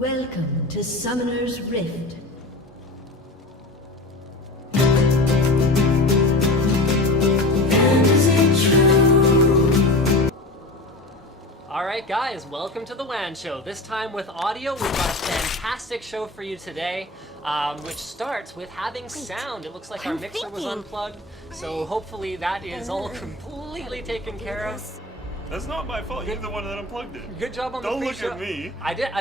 Welcome to Summoner's Rift. Alright guys, welcome to the WAN show. This time with audio, we've got a fantastic show for you today, which starts with having sound. It looks like our mixer was unplugged, so hopefully that is all completely taken care of. That's not my fault. You're the one that unplugged it. Good job on the pre-show. Don't look at me. I didn't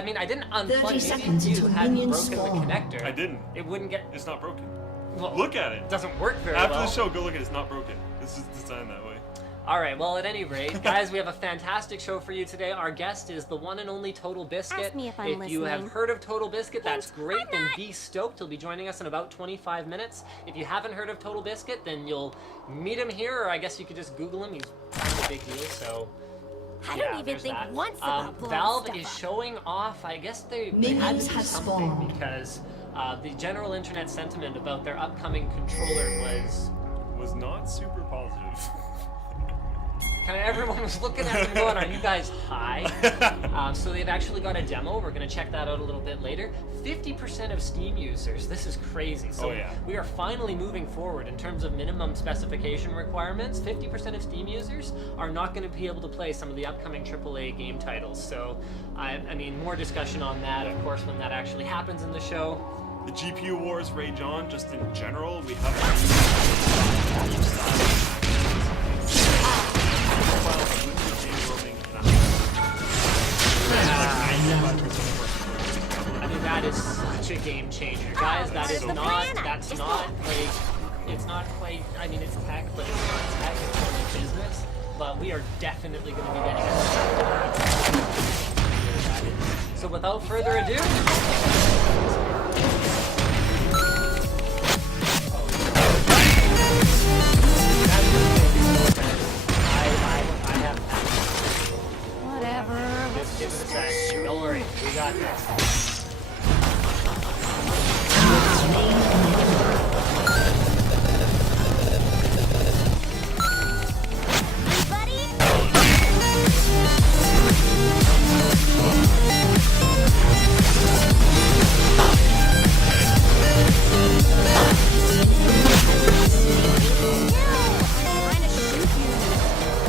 unplug 30 it. seconds You until hadn't minions broken spawn. the connector. I didn't. It wouldn't get... It's not broken. Well, Look at it. It doesn't work very After well. the show, go look at it. It's not broken. This is designed that way. Alright, well at any rate, guys, we have a fantastic show for you today. Our guest is the one and only Total Biscuit. Ask me if I'm you have listening. heard of Total Biscuit, that's great, I'm then not. be stoked. He'll be joining us in about 25 minutes. If you haven't heard of Total Biscuit, then you'll meet him here, or I guess you could just Google him. He's kind of a big deal, so... I yeah, don't even there's think that. once about blowing Valve stuff is up. showing off, I guess they had to Minions do have something spawned. because the general internet sentiment about their upcoming controller was not super positive. kind of everyone was looking at them going, are you guys high? So they've actually got a demo. We're going to check that out a little bit later. 50% of Steam users. This is crazy. So Oh, yeah. we are finally moving forward in terms of minimum specification requirements. 50% of Steam users are not going to be able to play some of the upcoming AAA game titles. So, I mean, more discussion on that, of course, when that actually happens in the show. The GPU wars rage on, just in general. We have I mean, that is such a game changer, guys. That is not, that's not like, it's not quite, I mean, it's tech, but it's not tech, it's only business. But we are definitely going to be getting it. So without further ado, I have Whatever. just give it a sec. Don't worry, we got this.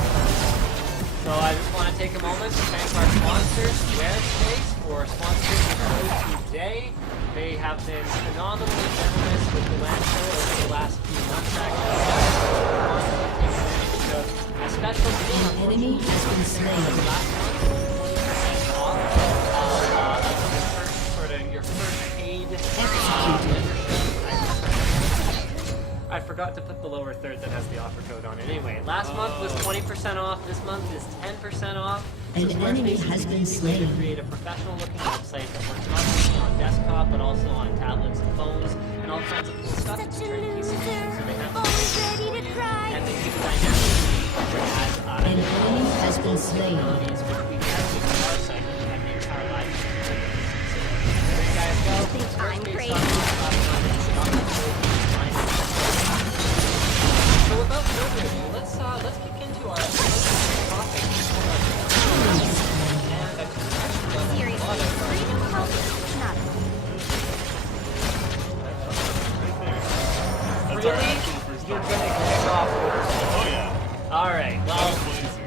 So I just want to take a moment to thank our sponsors, Squarespace, for sponsoring the show today. They have been phenomenally generous with the land show over the last few months, actually. So, a special deal, An enemy has been slain. last month, your first paid membership. I forgot to put the lower third that has the offer code on it. Anyway, last month was 20% off. This month is 10% off. So An enemy Squarespace has is been the easy way to slain. create a professional-looking website that works not only on desktop but also on tablets and phones and all kinds of cool stuff. Such It's a turnkey solution, so they have Always ready to cry. and they keep it dynamic. An enemy has been slain. Capabilities which we have with our site and have the entire live stream. So there you guys go. Think I'm crazy? So without further ado, let's kick into our first topic. And I think actually got a Seriously, lot of freedom helps not. That's Really? our actual first You're time. gonna kick off first. Oh yeah. Alright, well, Blazing.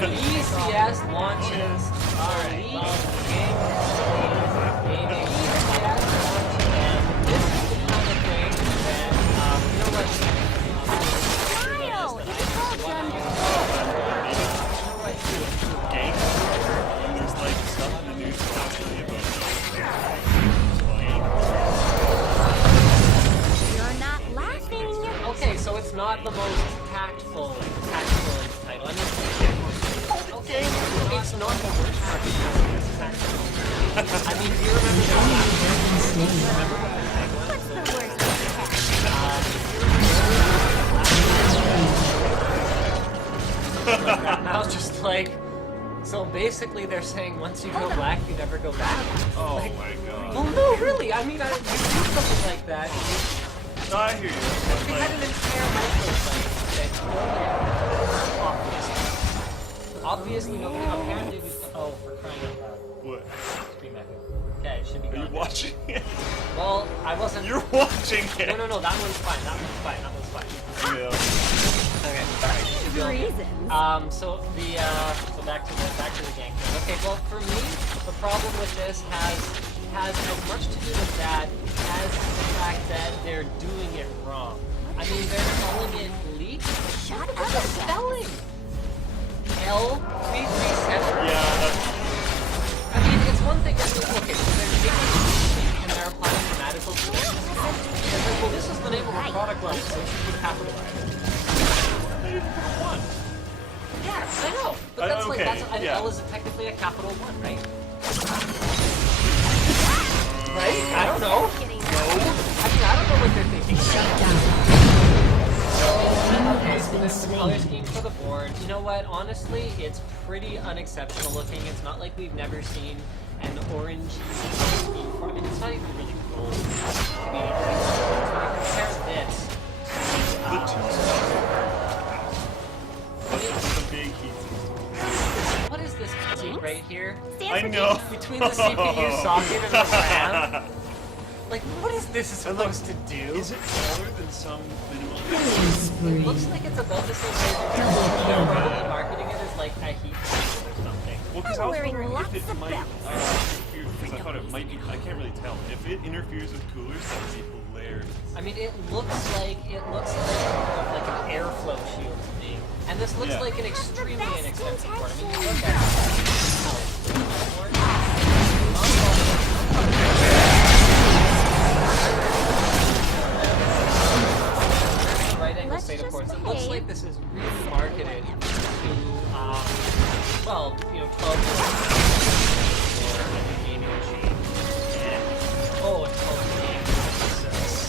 the ECS launches. Alright, well, the ECS launches, and this is the kind of thing that, you know what? Mario, it's all done. Gang. And there's like stuff in the news constantly about You're not laughing. Okay, so it's not the most tactful title. I mean, okay, it's not the worst part. I mean, do you remember the last What's the worst I was just like, so basically they're saying once you go black, you never go back. Oh Like, my god. well, no, really. I mean, you do something like that. No, I hear you. But, We had like, an entire microsite that obviously nobody, apparently we, oh, for crying out loud. what? Screen Okay, should be Are gone. you watching it? Well, I wasn't. You're watching it. No, that one's fine. That one's fine. That one's fine. Yeah. Okay, alright, should be all good. Reasons. So back to the gank. Okay, well for me, the problem with this has as much to do with that as the fact that they're doing it wrong. I mean, they're calling it leak. Shut Look up. at the spelling. L337. Yeah, that's... I mean, it's one thing. Okay, so they're taking it and they're applying grammatical corrections. It's like, well, this is the name of the product line, so it should be capitalized. They didn't put a 1. Yes, I know. But that's like, okay, that's, yeah. L is technically a capital 1, right? Right? I don't know. I mean, I don't know what they're thinking. Okay, so this is the color scheme for the board. You know what? Honestly, it's pretty unexceptional looking. It's not like we've never seen an orange scheme before. I mean, it's not even really gold. I mean, compare this. The two the big heat. What is this petite right here? I know. Between the CPU socket and the RAM? Like, what is this supposed to do? Is it taller than some minimal? Killing It spree. looks like it's about the same size. They're probably marketing it as like a heat sensor or something. Well, because I I'm was wearing wondering lots if it of might belts. interfere, because I thought it might be, I can't really tell. If it interferes with coolers, that would be hilarious. I mean, it looks like an airflow shield to me. And this looks Yeah. like an extremely best inexpensive board. I mean, you intentions. look at right angle Let's SATA just ports. It looks pay. like this is really marketed to, well, 12 for a gaming machine. Yeah. Oh, and 12 games.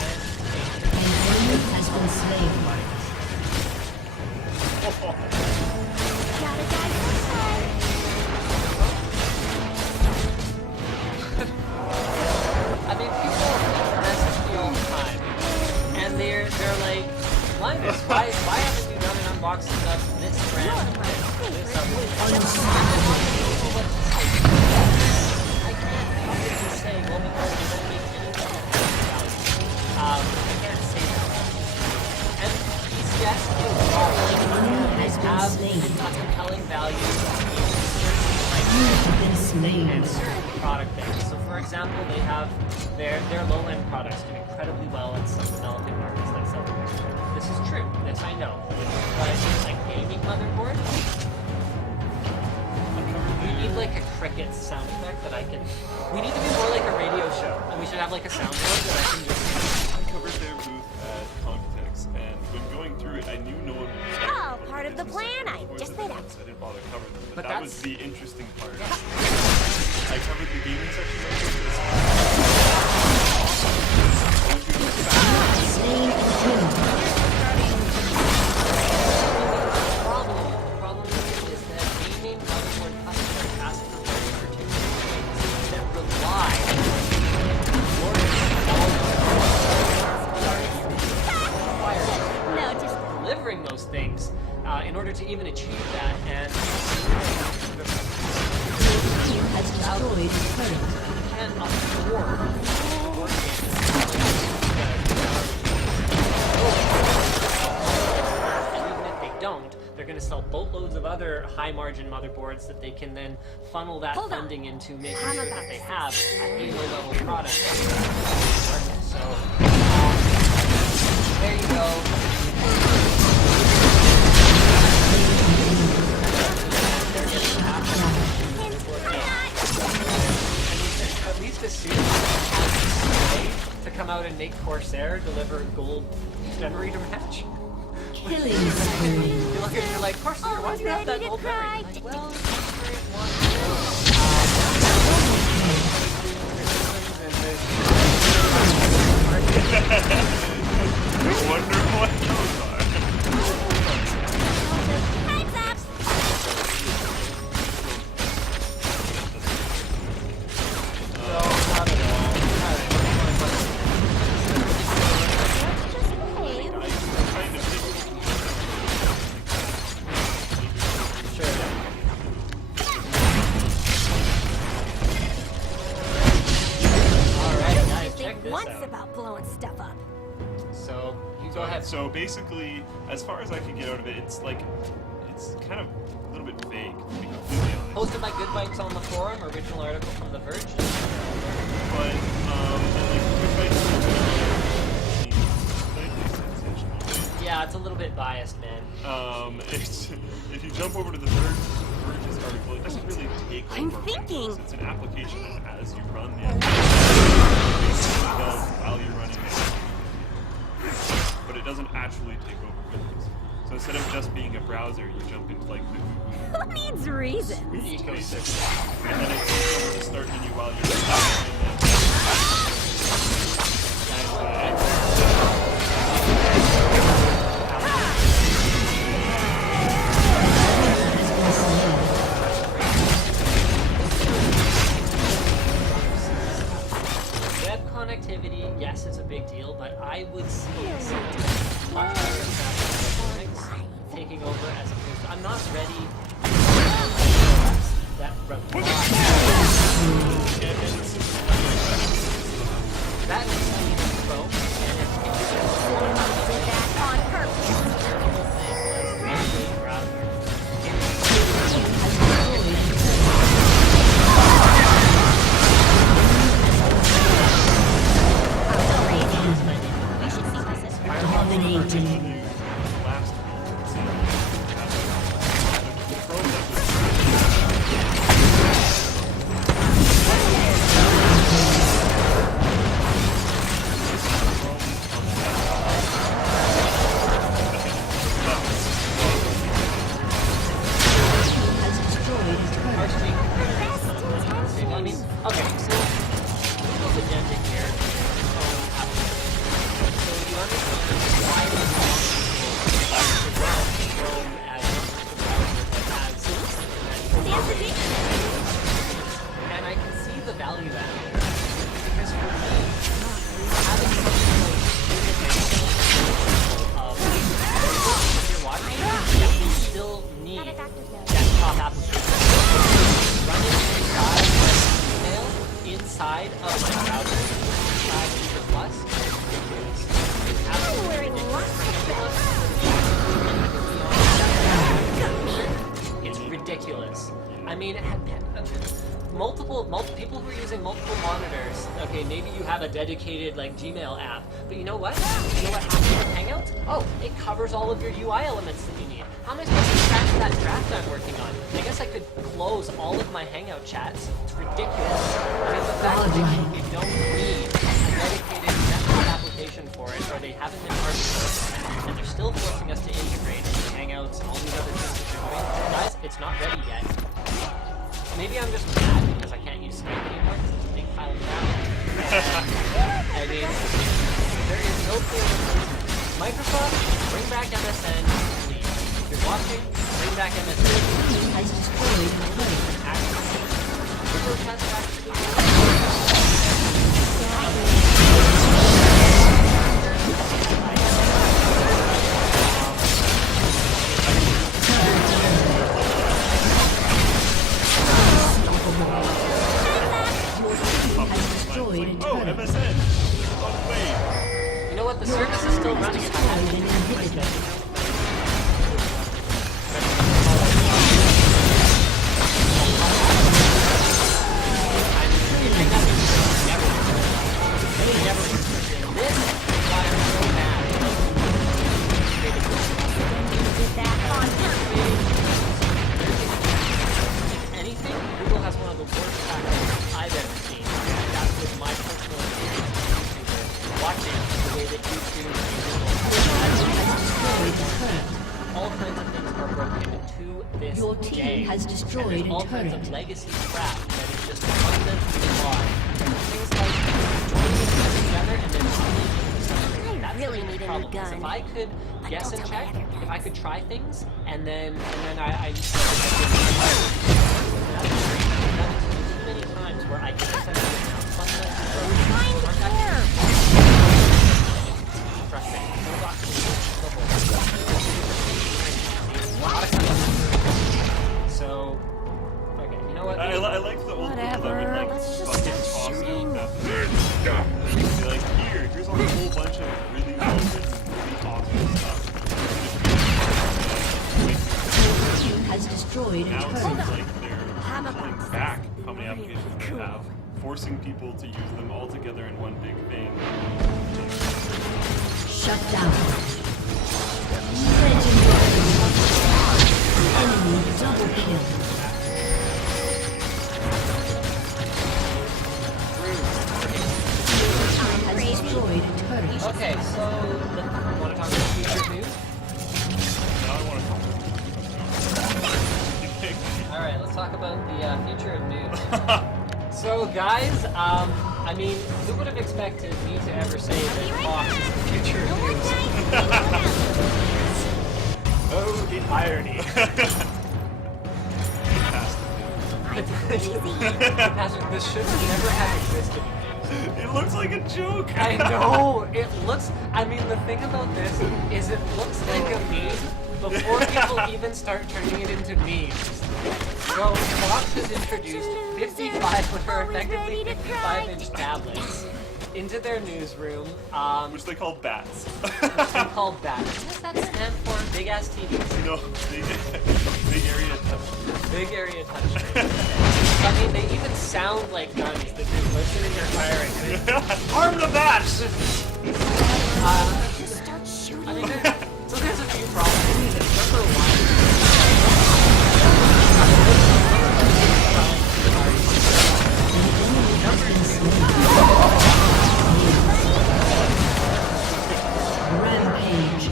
An enemy has been slain. Gotta die sometime. I mean, people message me all the time, and they're like, Linus, why haven't you done an unboxing of this brand? This I can't obviously say, well, because we don't make anything of value. I can't say that. And PCS Has been have slain. a compelling value You have been slain. and certain product things. So for example, they have their low-end products do incredibly well in some developing markets like South America. This is true. This I know. But like gaming motherboard, we need like a cricket sound effect that I can. We need to be more like a radio show, and we should have like a soundboard that I can just. I covered their booth at Computex, and when going through it, I knew no one was there. Oh, part of the plan. I just made up. I didn't bother covering them, But but that was that's- the interesting part. Yeah. I covered the gaming section of it. Slain and killed. The problem is that gaming motherboard customers ask for very particular things that rely No, just delivering those things in order to even achieve that. And Team has destroyed the turret. you can't afford and even if they don't, they're going to sell boatloads of other high-margin motherboards that they can then funnel that Hold on. funding into making I'm sure about that they to have a low-level product. So, there you go. At least this series has a way to come out and make Corsair deliver gold memory to match. Killing spree. You look at it, you're like, Corsair, why do you have that Ready to gold cry. memory? Like, well, Corsair I wonder what those are. heads up. So, not at all. Let's just So you go ahead. So basically, as far as I can get out of it, it's like, it's kind of a little bit vague, to be completely honest. Posted by Good Bites on the forum, original article from The Verge. But, like, Good Bites is slightly sensational. Yeah, it's a little bit biased, man. If you jump over to the Verge's article, it doesn't really take over I'm Windows. thinking. It's an application that as you run the application, it basically does while you're running it. But it doesn't actually take over Windows. So instead of just being a browser, you jump into like the Who needs reasons? Ecosystem. and then it takes over the start menu while you're running. Web connectivity, yes, it's a big deal, but I would see something much better electronics taking over as opposed to. I'm not ready that that is Chrome, and if you Did that on purpose. We should see this as Dominating. Last Has destroyed a turret. I mean, okay, so Google's agenda here is so you understand why they want people to run Chrome as and I can see the value add because for me, having something like if you're watching, you still need desktop applications. Running inside of my browser, inside User Plus, is absolutely ridiculous. It's ridiculous. I mean, multiple people who are using multiple monitors. Okay, maybe you have a dedicated like Gmail app, but you know what? You know what happens with Hangouts? Oh, it covers all of your UI elements that you need. How am I supposed to track that draft I'm working on? I guess I could close all of my Hangout chats. It's ridiculous. I mean, the fact that you don't need a dedicated desktop application for it, or they haven't been hard and they're still forcing us to integrate into Hangouts and all these other things that they're doing. Guys, it's not ready yet. Maybe I'm just mad because I can't use Skype anymore because it's a big pile of crap. I mean, there is no clear replacement. Microsoft, bring back MSN, please. If you're watching, bring back MSN. Has destroyed a turret. Actually, Google Chat's actually Destroyed a Oh, turret. MSN! On the way! You know what? The service is still running. If I had Destroyed an inhibitor. Did that on purpose. Anything, Google has one of the worst packages I've ever seen. And that's with my personal experience as a YouTuber, watching the way that YouTube all kinds of things are broken to this Your team day. has destroyed and there's all a kinds turret. of legacy crap that is just fundamentally flawed. Things like joining them together and then seeing something. That's really the need a new problem. gun. If I could But guess don't and tell my check, other if I guns. could try things, and then I that's too many times where I guess I Find care. frustrating. So, okay, you know what? I like the old people that would like Let's just fucking start toss shooting. out after. Be like, here's a whole bunch of really well written destroyed a Now it turret. seems like they're pulling back how many applications they have, forcing people to use them all together in one big thing. Shut down. Legendary. Enemy double kill. Has destroyed a turret. Okay, so want to talk about future news? Now I want to talk All right, let's talk about the future of news. So, guys, I mean, who would have expected me to ever say that Fox is the future of news? Oh, the irony. This should never have existed. It looks like a joke. I know, it looks, I mean, the thing about this is it looks like a meme before people even start turning it into memes. So, Fox has introduced 55, which are effectively 55-inch tablets, into their newsroom, Which they call bats. which they call BAT. What does that stand for? Big ass TVs. You know, big area touch. Big area touch. I mean, they even sound like guns that do listening or firing. Arm the bats! Just start shooting. I mean, so there's a few problems. Number one, Rampage.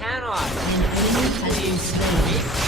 cannot An enemy has been slain.